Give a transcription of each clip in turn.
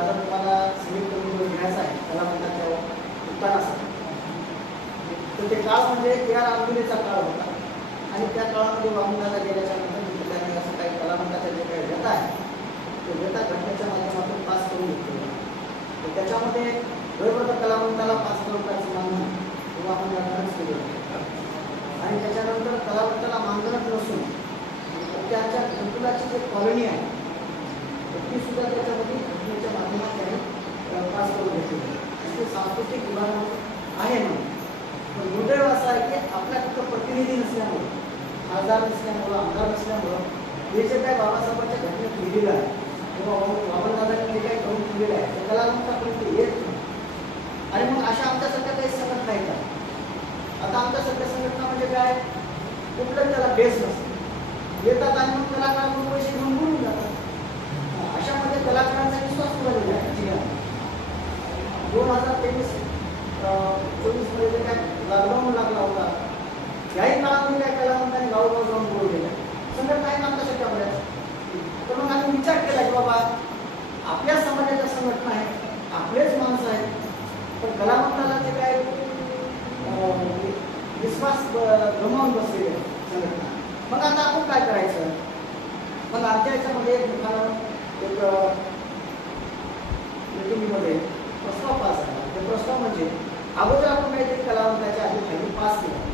माझा तुम्हाला सिलेक्ट करून जो घ्यायचा आहे त्याला म्हणतात त्या उत्तानासाठी तर ते काळ म्हणजे या आंदोलीचा काळ होता. आणि त्या काळामध्ये वामनाला गेल्याच्यानंतर त्यांनी असं काही कलावंताच्या जे काही व्यथा आहे तो व्यथा घटनेच्या माध्यमातून पास करून घेतले. तर त्याच्यामध्ये वयोवृद्ध कलावंताला पाच करोड रुपयाचं मानधन किंवा आपण निर्धारित केलं होतं. आणि त्याच्यानंतर कलावंताला मानधनच नसून त्याच्या घरकुलाची जी कॉलनी आहे ती सुद्धा त्याच्यामध्ये घटनेच्या माध्यमात त्यांनी अ, पास करून घेतली अशी सांस्कृतिक विभाग आहे म्हणून. पण दुर्दैव असं आहे की आपल्या फक्त प्रतिनिधी नसल्यामुळं खासदार नसल्यामुळं आमदार नसल्यामुळं हे जे काय बाबासाहेबांच्या घटनेत लिहिलेलं आहे किंवा बाबादादांनी जे काही करून लिहिलेलं आहे ते कलावंतापर्यंत येत नाही. आणि मग अशा आमच्यासारख्या काही संघटना येतात आता आमच्यासारख्या संघटना म्हणजे काय? कुठलं त्याला बेस नसतं. येतात आणि मग कलाकार पैसे घेऊन बोलून जातात. अशामध्ये कलाकारांचा विश्वास उडालेला आहे. लॉकडाऊन लागला होता. याही काळामध्ये काय कलावंतांनी गावोगाव जाऊन बोललेलं नाही आहेत आमच्यासाठी बऱ्याच तर मग आम्ही विचार केला की बाबा आपल्या समाजाच्या संघटना आहेत आपलेच माणसं आहेत. पण कलावंताला जे काय विश्वास गमावून बसलेले संघटना. मग आता आपण काय करायचं? मग आमच्या याच्यामध्ये एक एक मिटिंगमध्ये प्रस्ताव पास झाला. ते प्रस्ताव म्हणजे अगोदर आपण काहीतरी कलावंताच्या आधी फायली पास केला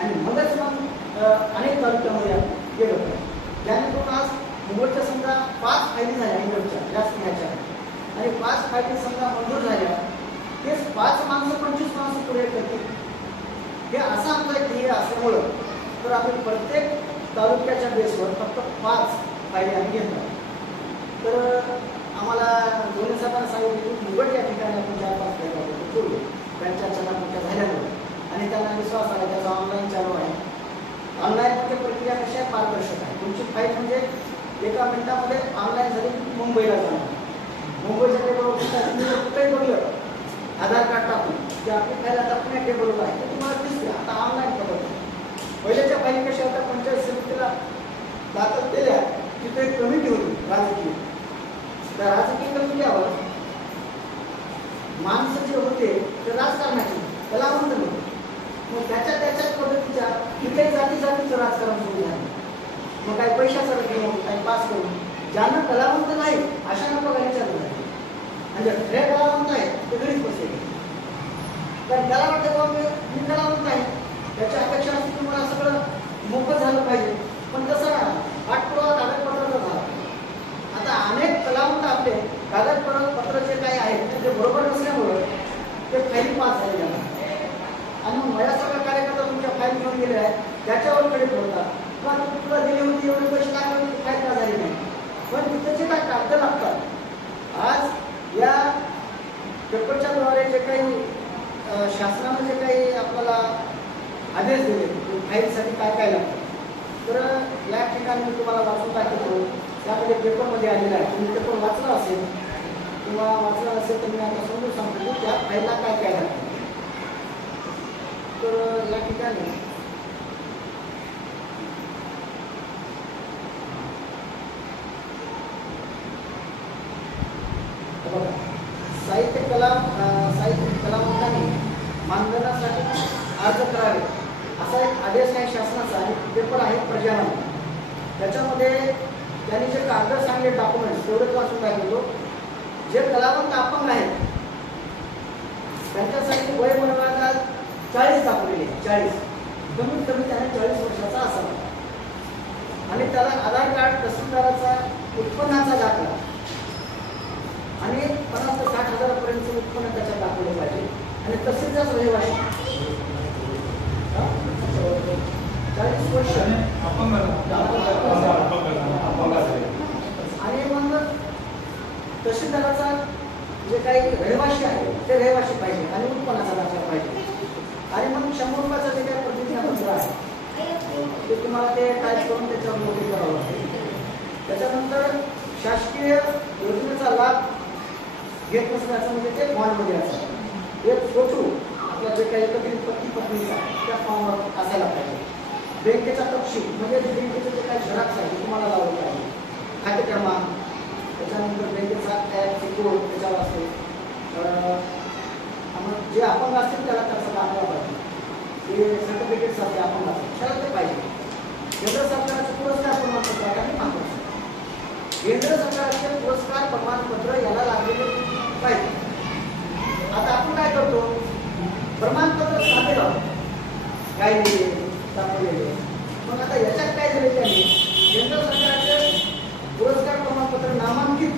आणि मगच मग अं, अनेक तालुक्यामध्ये आपण गेलो पाहिजे आज मुंबईच्या समजा पाच फायली झाल्या इंग्रजच्या जास्त स्नेहाच्या आणि पाच फायली समजा मंजूर झाल्या. तेच पाच माणसं पंचवीस माणसं पुढे करतील हे असं आमचं एक ध्येय असल्यामुळं तर आपण प्रत्येक तालुक्याच्या बेसवर फक्त पाच फायली आम्ही घेतो तर आम्हाला दोन्ही साहेबांना सांगितलं की मुंबई या ठिकाणी आपण चार पाच फायली करू त्यांच्या चर्चा झाल्यामुळे. आणि त्यांना विश्वास आला त्याचा ऑनलाईन चालू आहे. ऑनलाईनमध्ये प्रक्रिया कशी आहे? पारदर्शक आहे. तुमची फाईल म्हणजे एका मिनिटामध्ये ऑनलाईन झाली की मुंबईला जाणार. मुंबईच्या टेबलवर तुम्ही जर कुठेही बघलं आधार कार्ड टाकून. की आपली फाईल आता पुण्या टेबलवर आहे. ते तुम्हाला दिसते. आता ऑनलाईन खबर पहिल्याच्या फाईल कशा होत्या? पंचायत समितीला दाखल केल्या. तिथे एक कमिटी होती राजकीय. त्या राजकीय कमिटीवर माणसं जे होते ते राजकारणाचे कलावंत होते मग त्याच्या त्याच्याच पद्धतीच्या कित्येक जाती राजकारण सुरू झालं मग काही पैशाचा घेऊन काही पास करून ज्यांना कलावंत नाही अशांना पगार चालू म्हणजे खरे कलावंत आहेत ते घरीच बसले. कारण त्याला वाटतं बाबा मी कलावंत आहे. त्याच्या अपेक्षा असते की मला सगळं मोफत झालं पाहिजे. पण तसं ना पाठपुरावा कागदपत्राचा झाला. आता अनेक कलावंत आपले कागदपत्र पत्र जे काही आहेत ते बरोबर नसल्यामुळं ते फाईल पास झाले आणि मग माझ्यासारखा कार्यकर्ता तुमच्या फाईल घेऊन गेले आहेत. त्याच्यावर कडे होता किंवा तुला दिली होती एवढे पैसे काय होते काय का नाही. पण तिथे जे काय कागद लागतात? आज या पेपरच्या द्वारे जे काही शासनानं जे काही आपल्याला आदेश दिले म्हणजे फाईलसाठी काय काय लागतं? तर या ठिकाणी मी तुम्हाला वाचून दाखवतो. त्यामध्ये पेपरमध्ये आलेलं आहे. तुम्ही पेपर वाचला असेल किंवा वाचला असेल तर मी आता समजून सांगतो. त्या फाईलला काय काय लागतं? तर या ठिकाणी मानधनासाठी अर्ज करावे. असा एक आदेश आहे शासनाचा आणि पेपर आहे प्रजाला त्याच्यामध्ये त्यांनी जे कागद सांगले डॉक्युमेंट्स तेवढेच वाचून दाखवतो जे कलावंत अपंग आहेत त्यांच्यासाठी वय मनवायला चाळीस दाखवलेले चाळीस. कमीत कमी त्याने चाळीस वर्षाचा असावा. आणि त्याला आधार कार्ड तहसीलदाराचा उत्पन्नाचा दाखला. आणि पन्नास ते साठ हजारापर्यंतचं उत्पन्न त्याच्या आणि तहसीलचाच रहिवासी हा? चाळीस वर्ष. आणि मग तहसीलदाराचा जे काही रहिवाशी आहे ते रहिवाशी पाहिजे. आणि उत्पन्नाचा दाखला पाहिजे. आणि मग शंभर रुपयाचा जे काही प्रतिज्ञापत्र आहे ते तुम्हाला ते टाईप करून त्याच्यावर नोंदणी करावं लागेल त्याच्यानंतर शासकीय योजनेचा लाभ घेत नसण्याचं म्हणजे ते बॉन्डमध्ये असावं एक फोटो आपल्या जे काही एकत्रित पती पत्नीचा त्या फॉर्मवर असायला पाहिजे. बँकेचा तपशील म्हणजे बँकेचं जे काही झेरॉक्स आहे ते तुम्हाला लावलं पाहिजे. खाते क्रमांक त्याच्यानंतर बँकेचा ॲप कोड त्याच्यावर असते. मग जे आपण असतील त्याला त्याचा दाखला पाहिजे. ते सर्टिफिकेट्स असते आपण असेल त्याला ते पाहिजे. केंद्र सरकारचे पुरस्कार प्रमाणपत्र आहे आणि महत्वाचं केंद्र सरकारचे पुरस्कार प्रमाणपत्र याला लागलेले पाहिजे. आता आपण काय करतो? प्रमाणपत्र साधे काय दिले दाखवलेले मग आता याच्यात काय झाले त्यांनी? केंद्र सरकारचे पुरस्कार प्रमाणपत्र नामांकित